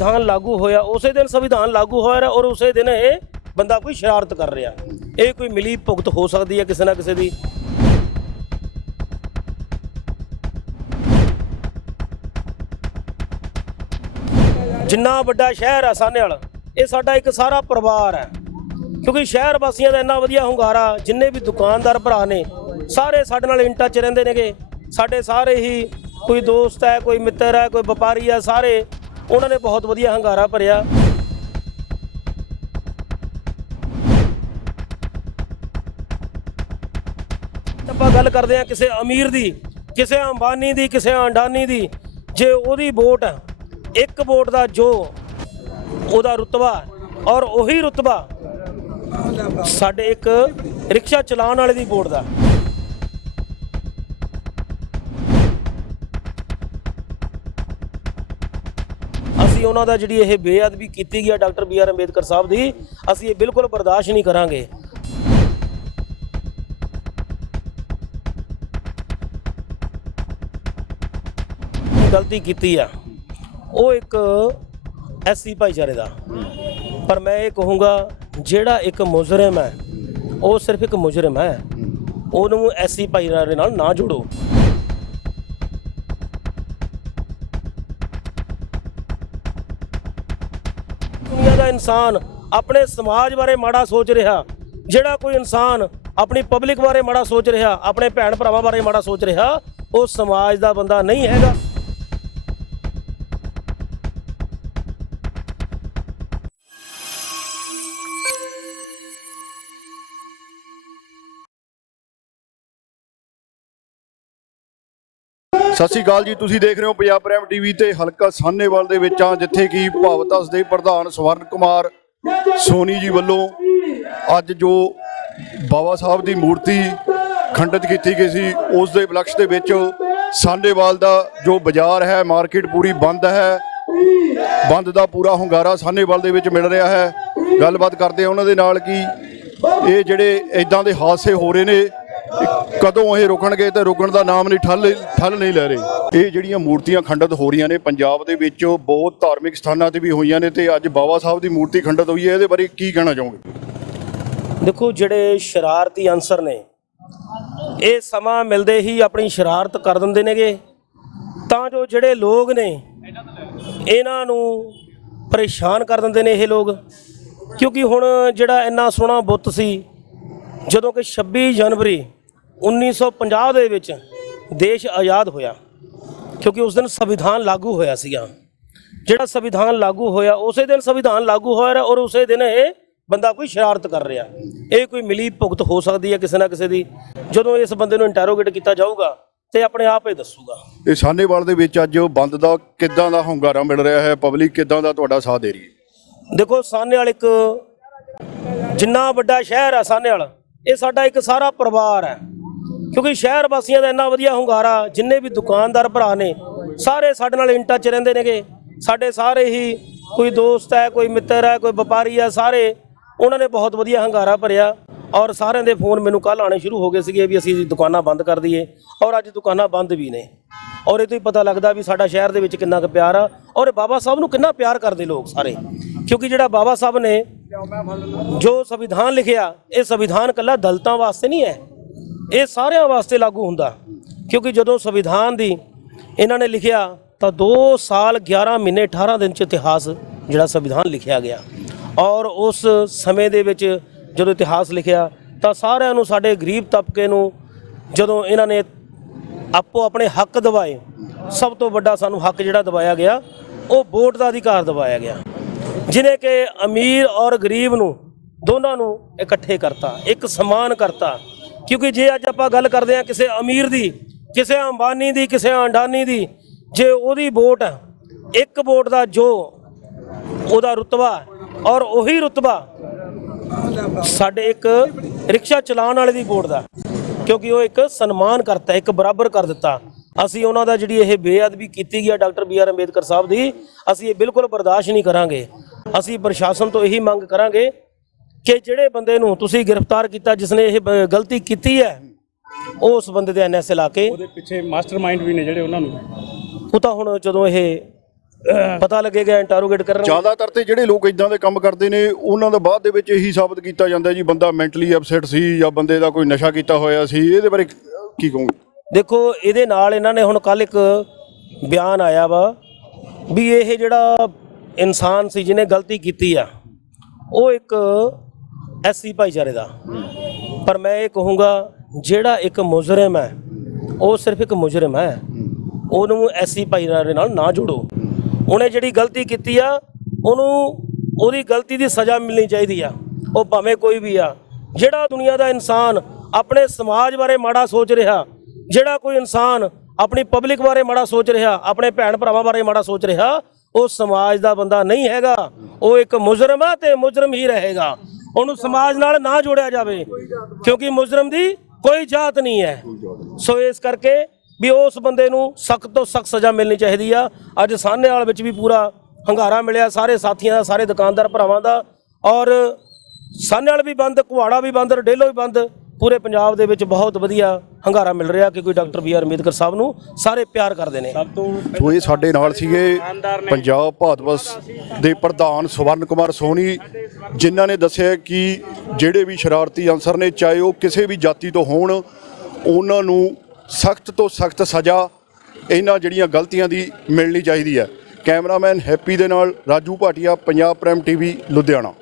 ਸੰਵਿਧਾਨ ਲਾਗੂ ਹੋਇਆ, ਉਸੇ ਦਿਨ ਸੰਵਿਧਾਨ ਲਾਗੂ ਹੋਇਆ ਔਰ ਉਸੇ ਦਿਨ ਇਹ ਬੰਦਾ ਕੋਈ ਸ਼ਰਾਰਤ ਕਰ ਰਿਹਾ। ਇਹ ਕੋਈ ਮਿਲੀ ਭੁਗਤ ਹੋ ਸਕਦੀ ਹੈ ਕਿਸੇ ਨਾ ਕਿਸੇ ਦੀ? ਜਿੰਨਾ ਵੱਡਾ ਸ਼ਹਿਰ ਹੈ ਸਾਨੇਵਾਲ ਇਹ ਸਾਡਾ ਇੱਕ ਸਾਰਾ ਪਰਿਵਾਰ ਹੈ। ਕਿਉਂਕਿ ਸ਼ਹਿਰ ਵਾਸੀਆਂ ਦਾ ਇੰਨਾ ਵਧੀਆ ਹੁੰਗਾਰਾ, ਜਿੰਨੇ ਵੀ ਦੁਕਾਨਦਾਰ ਭਰਾ ਨੇ, ਸਾਰੇ ਸਾਡੇ ਨਾਲ ਇਨ ਟੱਚ ਰਹਿੰਦੇ ਨੇਗੇ। ਸਾਡੇ ਸਾਰੇ ਹੀ ਕੋਈ ਦੋਸਤ ਹੈ, ਕੋਈ ਮਿੱਤਰ ਹੈ, ਕੋਈ ਵਪਾਰੀ ਹੈ, ਸਾਰੇ ਉਹਨਾਂ ਨੇ ਬਹੁਤ ਵਧੀਆ ਹੰਗਾਰਾ ਭਰਿਆ। ਆਪਾਂ ਗੱਲ ਕਰਦੇ ਹਾਂ ਕਿਸੇ ਅਮੀਰ ਦੀ, ਕਿਸੇ ਅੰਬਾਨੀ ਦੀ, ਕਿਸੇ ਅੰਡਾਨੀ ਦੀ। ਜੇ ਉਹਦੀ ਵੋਟ, ਇੱਕ ਵੋਟ ਦਾ ਜੋ ਉਹਦਾ ਰੁਤਬਾ ਔਰ ਉਹੀ ਰੁਤਬਾ ਸਾਡੇ ਇੱਕ ਰਿਕਸ਼ਾ ਚਲਾਉਣ ਵਾਲੇ ਦੀ ਵੋਟ ਦਾ। ਅਸੀਂ ਉਹਨਾਂ ਦਾ ਜਿਹੜੀ ਇਹ ਬੇਅਦਬੀ ਕੀਤੀ ਗਈ ਹੈ doctor B R Ambedkar Sahib ਦੀ, ਅਸੀਂ ਇਹ ਬਿਲਕੁਲ ਬਰਦਾਸ਼ਤ ਨਹੀਂ ਕਰਾਂਗੇ। ਗਲਤੀ ਕੀਤੀ ਆ। ਉਹ ਇੱਕ ਐਸਸੀ ਭਾਈਚਾਰੇ ਦਾ। ਪਰ ਮੈਂ ਇਹ ਕਹੂੰਗਾ, ਜਿਹੜਾ ਇੱਕ ਮੁਜਰਮ ਹੈ, ਉਹ ਸਿਰਫ ਇੱਕ ਮੁਜਰਮ ਹੈ। ਉਹਨੂੰ ਐਸਸੀ ਭਾਈਚਾਰੇ ਨਾਲ ਨਾ ਜੋੜੋ। ਇਨਸਾਨ ਆਪਣੇ ਸਮਾਜ ਬਾਰੇ ਮਾੜਾ ਸੋਚ ਰਿਹਾ, ਜਿਹੜਾ ਕੋਈ ਇਨਸਾਨ ਆਪਣੀ ਪਬਲਿਕ ਬਾਰੇ ਮਾੜਾ ਸੋਚ ਰਿਹਾ, ਆਪਣੇ ਭੈਣ ਭਰਾਵਾਂ ਬਾਰੇ ਮਾੜਾ ਸੋਚ ਰਿਹਾ, ਉਹ ਸਮਾਜ ਦਾ ਬੰਦਾ ਨਹੀਂ ਹੈਗਾ। ਸਤਿ ਸ਼੍ਰੀ ਅਕਾਲ ਜੀ, ਤੁਸੀਂ ਦੇਖ ਰਹੇ ਹੋ ਪੰਜਾਬ ਪ੍ਰਾਈਮ ਟੀਵੀ ਤੇ ਹਲਕਾ ਸਾਹਨੇਵਾਲ ਦੇ ਵਿੱਚ ਆ ਜਿੱਥੇ ਕਿ ਭਾਵਤਸ ਦੇ ਪ੍ਰਧਾਨ ਸਵਰਨ ਕੁਮਾਰ ਸੋਨੀ ਜੀ ਵੱਲੋਂ ਅੱਜ ਜੋ ਬਾਬਾ ਸਾਹਿਬ ਦੀ ਮੂਰਤੀ ਖੰਡਿਤ ਕੀਤੀ ਗਈ ਸੀ, ਉਸ ਦੇ ਉਪਲਕਸ਼ ਦੇ ਵਿੱਚ ਸਾਹਨੇਵਾਲ ਦਾ ਜੋ ਬਾਜ਼ਾਰ ਹੈ, ਮਾਰਕੀਟ ਪੂਰੀ ਬੰਦ ਹੈ। ਬੰਦ ਦਾ ਪੂਰਾ ਹੁੰਗਾਰਾ ਸਾਹਨੇਵਾਲ ਦੇ ਵਿੱਚ ਮਿਲ ਰਿਹਾ ਹੈ। ਗੱਲਬਾਤ ਕਰਦੇ ਆ ਉਹਨਾਂ ਦੇ ਨਾਲ ਕਿ ਇਹ ਜਿਹੜੇ ਇਦਾਂ ਦੇ ਹਾਦਸੇ ਹੋ ਰਹੇ ਨੇ ਕਦੋਂ ਇਹ ਰੁਕਣਗੇ ਤੇ ਰੁਕਣ ਦਾ ਨਾਮ ਨਹੀਂ, ਠੱਲ ਠੱਲ ਨਹੀਂ ਲੈ ਰਹੇ। ਇਹ ਜਿਹੜੀਆਂ ਮੂਰਤੀਆਂ ਖੰਡਿਤ ਹੋ ਰਹੀਆਂ ਨੇ, ਪੰਜਾਬ ਦੇ ਵਿੱਚ ਬਹੁਤ ਧਾਰਮਿਕ ਸਥਾਨਾਂ ਤੇ ਵੀ ਹੋਈਆਂ ਨੇ ਤੇ ਅੱਜ ਬਾਬਾ ਸਾਹਿਬ ਦੀ ਮੂਰਤੀ ਖੰਡਿਤ ਹੋਈ ਹੈ, ਇਹਦੇ ਬਾਰੇ ਕੀ ਕਹਿਣਾ ਚਾਹੋਗੇ? ਦੇਖੋ, ਜਿਹੜੇ ਸ਼ਰਾਰਤੀ ਅਨਸਰ ਨੇ, ਇਹ ਸਮਾਂ ਮਿਲਦੇ ਹੀ ਆਪਣੀ ਸ਼ਰਾਰਤ ਕਰ ਦਿੰਦੇ ਨੇਗੇ। ਤਾਂ ਜੋ ਜਿਹੜੇ ਲੋਕ ਨੇ, ਇਹਨਾਂ ਨੂੰ ਪਰੇਸ਼ਾਨ ਕਰ ਦਿੰਦੇ ਨੇ ਇਹ ਲੋਕ। ਕਿਉਂਕਿ ਹੁਣ ਜਿਹੜਾ ਇੰਨਾ ਸੋਹਣਾ ਬੁੱਤ ਸੀ, ਜਦੋਂ ਕਿ 26 ਜਨਵਰੀ 1950 ਦੇ ਵਿੱਚ ਦੇਸ਼ ਆਜ਼ਾਦ ਹੋਇਆ ਕਿਉਂਕਿ ਉਸ ਦਿਨ ਸੰਵਿਧਾਨ ਲਾਗੂ ਹੋਇਆ ਸੀਗਾ। ਜਿਹੜਾ ਸੰਵਿਧਾਨ ਲਾਗੂ ਹੋਇਆ ਉਸੇ ਦਿਨ ਸੰਵਿਧਾਨ ਲਾਗੂ ਹੋਇਆ ਔਰ ਉਸੇ ਦਿਨ ਇਹ ਬੰਦਾ ਕੋਈ ਸ਼ਰਾਰਤ ਕਰ ਰਿਹਾ। ਇਹ ਕੋਈ ਮਿਲੀ ਭੁਗਤ ਹੋ ਸਕਦੀ ਹੈ ਕਿਸੇ ਨਾ ਕਿਸੇ ਦੀ। ਜਦੋਂ ਇਸ ਬੰਦੇ ਨੂੰ ਇੰਟਰੋਗੇਟ ਕੀਤਾ ਜਾਊਗਾ ਤੇ ਆਪਣੇ ਆਪ ਹੀ ਦੱਸੂਗਾ। ਇਹ ਸਾਹਨੇਵਾਲ ਦੇ ਵਿੱਚ ਅੱਜ ਬੰਦ ਦਾ ਕਿੱਦਾਂ ਦਾ ਹੁੰਗਾਰਾ ਮਿਲ ਰਿਹਾ ਹੈ? ਪਬਲਿਕ ਕਿੱਦਾਂ ਦਾ ਤੁਹਾਡਾ ਸਾਥ ਦੇ ਰਹੀ ਹੈ? ਦੇਖੋ ਸਾਹਨੇਵਾਲ ਇੱਕ ਜਿੰਨਾ ਵੱਡਾ ਸ਼ਹਿਰ ਹੈ ਸਾਹਨੇਵਾਲ ਇਹ ਸਾਡਾ ਇੱਕ ਸਾਰਾ ਪਰਿਵਾਰ ਹੈ। ਕਿਉਂਕਿ ਸ਼ਹਿਰ ਵਾਸੀਆਂ ਦਾ ਇੰਨਾ ਵਧੀਆ ਹੁੰਗਾਰਾ, ਜਿੰਨੇ ਵੀ ਦੁਕਾਨਦਾਰ ਭਰਾ ਨੇ, ਸਾਰੇ ਸਾਡੇ ਨਾਲ ਇਨ ਟੱਚ ਰਹਿੰਦੇ ਨੇਗੇ। ਸਾਡੇ ਸਾਰੇ ਹੀ ਕੋਈ ਦੋਸਤ ਹੈ, ਕੋਈ ਮਿੱਤਰ ਹੈ, ਕੋਈ ਵਪਾਰੀ ਹੈ, ਸਾਰੇ ਉਹਨਾਂ ਨੇ ਬਹੁਤ ਵਧੀਆ ਹੰਗਾਰਾ ਭਰਿਆ। ਔਰ ਸਾਰਿਆਂ ਦੇ ਫੋਨ ਮੈਨੂੰ ਕੱਲ ਆਣੇ ਸ਼ੁਰੂ ਹੋ ਗਏ ਸੀਗੇ ਵੀ ਅਸੀਂ ਦੁਕਾਨਾਂ ਬੰਦ ਕਰ ਦਈਏ। ਔਰ ਅੱਜ ਦੁਕਾਨਾਂ ਬੰਦ ਵੀ ਨੇ। ਔਰ ਇਹ ਤੋਂ ਹੀ ਪਤਾ ਲੱਗਦਾ ਵੀ ਸਾਡਾ ਸ਼ਹਿਰ ਦੇ ਵਿੱਚ ਕਿੰਨਾ ਕੁ ਪਿਆਰ ਆ। ਔਰ ਬਾਬਾ ਸਾਹਿਬ ਨੂੰ ਕਿੰਨਾ ਪਿਆਰ ਕਰਦੇ ਲੋਕ ਸਾਰੇ। ਕਿਉਂਕਿ ਜਿਹੜਾ ਬਾਬਾ ਸਾਹਿਬ ਨੇ ਜੋ ਸੰਵਿਧਾਨ ਲਿਖਿਆ, ਇਹ ਸੰਵਿਧਾਨ ਕੱਲਾ ਦਲਤਾਂ ਵਾਸਤੇ ਨਹੀਂ ਹੈ। ਇਹ ਸਾਰਿਆਂ ਵਾਸਤੇ ਲਾਗੂ ਹੁੰਦਾ ਕਿਉਂਕਿ ਜਦੋਂ ਸੰਵਿਧਾਨ ਦੀ ਇਹਨਾਂ ਨੇ ਲਿਖਿਆ, ਤਾਂ 2 ਸਾਲ 11 ਮਹੀਨੇ 18 ਦਿਨ ਚ ਇਤਿਹਾਸ ਜਿਹੜਾ ਸੰਵਿਧਾਨ ਲਿਖਿਆ ਗਿਆ। ਔਰ ਉਸ ਸਮੇਂ ਦੇ ਵਿੱਚ ਜਦੋਂ ਇਤਿਹਾਸ ਲਿਖਿਆ, ਤਾਂ ਸਾਰਿਆਂ ਨੂੰ ਸਾਡੇ ਗਰੀਬ ਤਬਕੇ ਨੂੰ ਜਦੋਂ ਇਹਨਾਂ ਨੇ ਆਪੋ ਆਪਣੇ ਹੱਕ ਦਿਵਾਏ, ਸਭ ਤੋਂ ਵੱਡਾ ਸਾਨੂੰ ਹੱਕ ਜਿਹੜਾ ਦਿਵਾਇਆ ਗਿਆ, ਉਹ ਵੋਟ ਦਾ ਅਧਿਕਾਰ ਦਿਵਾਇਆ ਗਿਆ। ਜਿਨੇ ਕਿ ਅਮੀਰ ਔਰ ਗਰੀਬ ਨੂੰ ਦੋਨਾਂ ਨੂੰ ਇਕੱਠੇ ਕਰਤਾ, ਇੱਕ ਸਮਾਨ ਕਰਤਾ ਕਿਉਂਕਿ ਜੇ ਅੱਜ ਆਪਾਂ ਗੱਲ ਕਰਦੇ ਹਾਂ ਕਿਸੇ ਅਮੀਰ ਦੀ, ਕਿਸੇ ਅੰਬਾਨੀ ਦੀ, ਕਿਸੇ ਅੰਡਾਨੀ ਦੀ, ਜੇ ਉਹਦੀ ਵੋਟ ਇੱਕ ਵੋਟ ਦਾ ਜੋ ਉਹਦਾ ਰੁਤਬਾ ਔਰ ਉਹੀ ਰੁਤਬਾ ਸਾਡੇ ਇੱਕ ਰਿਕਸ਼ਾ ਚਲਾਉਣ ਵਾਲੇ ਦੀ ਵੋਟ ਦਾ, ਕਿਉਂਕਿ ਉਹ ਇੱਕ ਸਨਮਾਨ ਕਰਤਾ, ਇੱਕ ਬਰਾਬਰ ਕਰ ਦਿੱਤਾ। ਅਸੀਂ ਉਹਨਾਂ ਦਾ ਜਿਹੜੀ ਇਹ ਬੇਅਦਬੀ ਕੀਤੀ ਗਈ ਹੈ doctor B R Ambedkar Sahib ਦੀ, ਅਸੀਂ ਇਹ ਬਿਲਕੁਲ ਬਰਦਾਸ਼ਤ ਨਹੀਂ ਕਰਾਂਗੇ। ਅਸੀਂ ਪ੍ਰਸ਼ਾਸਨ ਤੋਂ ਇਹੀ ਮੰਗ ਕਰਾਂਗੇ ਕਿ ਜਿਹੜੇ ਬੰਦੇ ਨੂੰ ਤੁਸੀਂ ਗ੍ਰਿਫਤਾਰ ਕੀਤਾ ਜਿਸ ਨੇ ਇਹ ਬ- ਗਲਤੀ ਕੀਤੀ ਹੈ ਉਹ ਉਸ ਬੰਦੇ ਦੇ ਐਨਐਸਏ ਲਾ ਕੇ ਉਹਦੇ ਪਿੱਛੇ ਮਾਸਟਰਮਾਈਂਡ ਵੀ ਨੇ ਜਿਹੜੇ ਉਹਨਾਂ ਨੂੰ। ਉਹ ਤਾਂ ਹੁਣ ਜਦੋਂ ਇਹ ਪਤਾ ਲੱਗੇਗਾ ਇੰਟਰੋਗੇਟ ਕਰਨਗੇ ਜ਼ਿਆਦਾਤਰ ਤੇ ਜਿਹੜੇ ਲੋਕ ਇਦਾਂ ਦੇ ਕੰਮ ਕਰਦੇ ਨੇ ਉਹਨਾਂ ਦਾ ਬਾਅਦ ਦੇ ਵਿੱਚ ਇਹੀ ਸਾਬਤ ਕੀਤਾ ਜਾਂਦਾ ਜੀ ਬੰਦਾ ਮੈਂਟਲੀ ਅਪਸੈਟ ਸੀ ਜਾਂ ਬੰਦੇ ਦਾ ਕੋਈ ਨਸ਼ਾ ਕੀਤਾ ਹੋਇਆ ਸੀ ਇਹਦੇ ਬਾਰੇ ਕੀ ਕਹੋਗੇ? ਦੇਖੋ ਇਹਦੇ ਨਾਲ ਇਹਨਾਂ ਨੇ ਹੁਣ ਕੱਲ ਇੱਕ ਬਿਆਨ ਆਇਆ ਵਾ ਵੀ ਇਹ ਜਿਹੜਾ ਇਨਸਾਨ ਸੀ ਜਿਹਨੇ ਗਲਤੀ ਕੀਤੀ ਆ ਉਹ ਇੱਕ ਐਸਸੀ ਭਾਈਚਾਰੇ ਦਾ। ਪਰ ਮੈਂ ਇਹ ਕਹੂੰਗਾ, ਜਿਹੜਾ ਇੱਕ ਮੁਜਰਮ ਹੈ, ਉਹ ਸਿਰਫ ਇੱਕ ਮੁਜਰਮ ਹੈ। ਉਹਨੂੰ ਐਸਸੀ ਭਾਈਚਾਰੇ ਨਾਲ ਨਾ ਜੋੜੋ। ਉਹਨੇ ਜਿਹੜੀ ਗਲਤੀ ਕੀਤੀ ਆ, ਉਹਨੂੰ ਉਹਦੀ ਗਲਤੀ ਦੀ ਸਜ਼ਾ ਮਿਲਣੀ ਚਾਹੀਦੀ ਆ। ਉਹ ਭਾਵੇਂ ਕੋਈ ਵੀ ਆ। ਜਿਹੜਾ ਦੁਨੀਆ ਦਾ ਇਨਸਾਨ ਆਪਣੇ ਸਮਾਜ ਬਾਰੇ ਮਾੜਾ ਸੋਚ ਰਿਹਾ, ਜਿਹੜਾ ਕੋਈ ਇਨਸਾਨ ਆਪਣੀ ਪਬਲਿਕ ਬਾਰੇ ਮਾੜਾ ਸੋਚ ਰਿਹਾ, ਆਪਣੇ ਭੈਣ ਭਰਾਵਾਂ ਬਾਰੇ ਮਾੜਾ ਸੋਚ ਰਿਹਾ, ਉਹ ਸਮਾਜ ਦਾ ਬੰਦਾ ਨਹੀਂ ਹੈਗਾ। ਉਹ ਇੱਕ ਮੁਜਰਮ ਆ ਤੇ ਮੁਜਰਮ ਹੀ ਰਹੇਗਾ। ਉਹਨੂੰ ਸਮਾਜ ਨਾਲ ਨਾ ਜੋੜਿਆ ਜਾਵੇ। ਕਿਉਂਕਿ ਮੁਜਰਮ ਦੀ ਕੋਈ ਜਾਤ ਨਹੀਂ ਹੈ। ਸੋ ਇਸ ਕਰਕੇ ਵੀ ਉਸ ਬੰਦੇ ਨੂੰ ਸਖਤ ਤੋਂ ਸਖਤ ਸਜ਼ਾ ਮਿਲਣੀ ਚਾਹੀਦੀ ਆ। ਅੱਜ ਸਾਹਨੇਵਾਲ ਵਿੱਚ ਵੀ ਪੂਰਾ ਹੰਗਾਰਾ ਮਿਲਿਆ ਸਾਰੇ ਸਾਥੀਆਂ ਦਾ, ਸਾਰੇ ਦੁਕਾਨਦਾਰ ਭਰਾਵਾਂ ਦਾ। ਔਰ ਸਾਹਨੇਵਾਲ ਵੀ ਬੰਦ, ਕੁਹਾੜਾ ਵੀ ਬੰਦ ਡੇਲੋ ਵੀ ਬੰਦ। ਪੂਰੇ ਪੰਜਾਬ ਦੇ ਵਿੱਚ ਬਹੁਤ ਵਧੀਆ ਹੰਗਾਰਾ ਮਿਲ ਰਿਹਾ ਕਿ ਕੋਈ doctor B R Ambedkar Sahib ਨੂੰ ਸਾਰੇ ਪਿਆਰ ਕਰਦੇ ਨੇ। ਸੋ ਇਹ ਸਾਡੇ ਨਾਲ ਸੀਗੇ ਪੰਜਾਬ ਭਾਰਤਵਸ ਦੇ ਪ੍ਰਧਾਨ ਸਵਰਨ ਕੁਮਾਰ ਸੋਨੀ ਜਿਨ੍ਹਾਂ ਨੇ ਦੱਸਿਆ ਕਿ ਜਿਹੜੇ ਵੀ ਸ਼ਰਾਰਤੀ ਅਨਸਰ ਨੇ ਚਾਹੇ ਉਹ ਕਿਸੇ ਵੀ ਜਾਤੀ ਤੋਂ ਹੋਣ ਉਹਨਾਂ ਨੂੰ ਸਖਤ ਤੋਂ ਸਖਤ ਸਜ਼ਾ ਇਹਨਾਂ ਜਿਹੜੀਆਂ ਗਲਤੀਆਂ ਦੀ ਮਿਲਣੀ ਚਾਹੀਦੀ ਹੈ। ਕੈਮਰਾਮੈਨ ਹੈਪੀ ਦੇ ਨਾਲ ਰਾਜੂ ਭਾਟੀਆ ਪੰਜਾਬ ਪ੍ਰਾਈਮ ਟੀਵੀ ਲੁਧਿਆਣਾ।